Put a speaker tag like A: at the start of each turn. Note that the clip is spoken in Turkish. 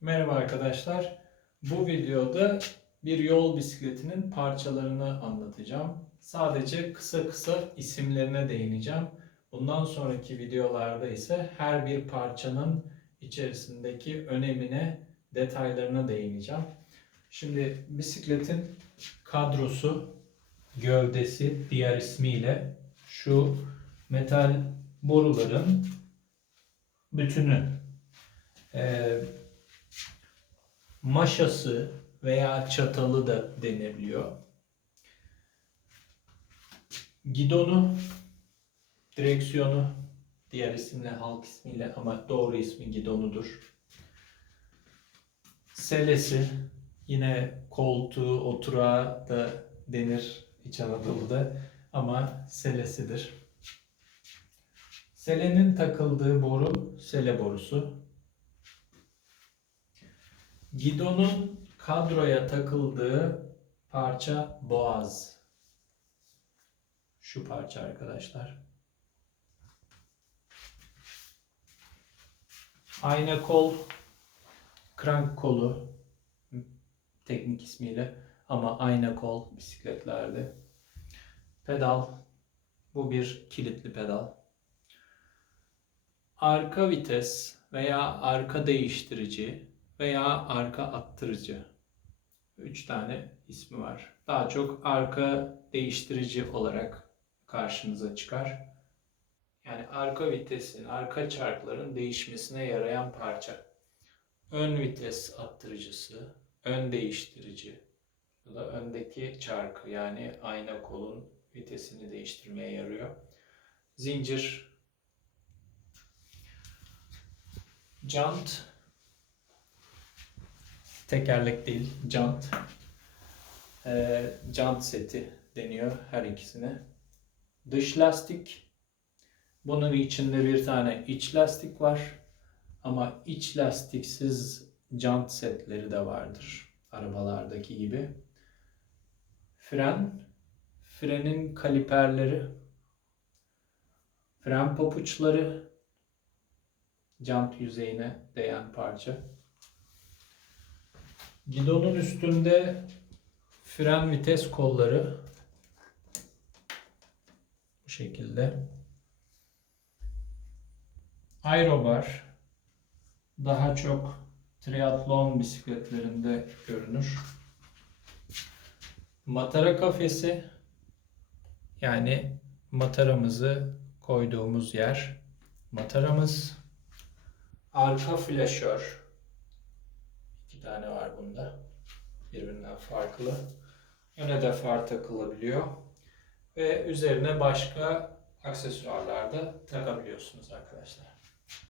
A: Merhaba arkadaşlar. Bu videoda bir yol bisikletinin parçalarını anlatacağım. Sadece kısa kısa isimlerine değineceğim. Bundan sonraki videolarda ise her bir parçanın içerisindeki önemine, detaylarına değineceğim. Şimdi bisikletin kadrosu, gövdesi diğer ismiyle şu metal boruların bütünü. Ee, maşası veya çatalı da denebiliyor. Gidonu, direksiyonu, diğer isimle halk ismiyle ama doğru ismi gidonudur. Selesi, yine koltuğu, oturağı da denir İç Anadolu'da ama selesidir. Selenin takıldığı boru sele borusu. Gidonun kadroya takıldığı parça boğaz. Şu parça arkadaşlar. Ayna kol, krank kolu teknik ismiyle ama ayna kol bisikletlerde. Pedal, bu bir kilitli pedal. Arka vites veya arka değiştirici veya arka attırıcı. Üç tane ismi var. Daha çok arka değiştirici olarak karşınıza çıkar. Yani arka vitesin, arka çarkların değişmesine yarayan parça. Ön vites attırıcısı, ön değiştirici. Bu da öndeki çarkı yani ayna kolun vitesini değiştirmeye yarıyor. Zincir, jant, tekerlek değil, jant. Ee, jant seti deniyor her ikisine. Dış lastik. Bunun içinde bir tane iç lastik var. Ama iç lastiksiz jant setleri de vardır. Arabalardaki gibi. Fren. Frenin kaliperleri. Fren papuçları. Jant yüzeyine değen parça. Gidonun üstünde fren vites kolları bu şekilde. Aerobar daha çok triatlon bisikletlerinde görünür. Matara kafesi yani mataramızı koyduğumuz yer. Mataramız arka flaşör tane var bunda. Birbirinden farklı. Öne de far takılabiliyor. Ve üzerine başka aksesuarlar da takabiliyorsunuz arkadaşlar.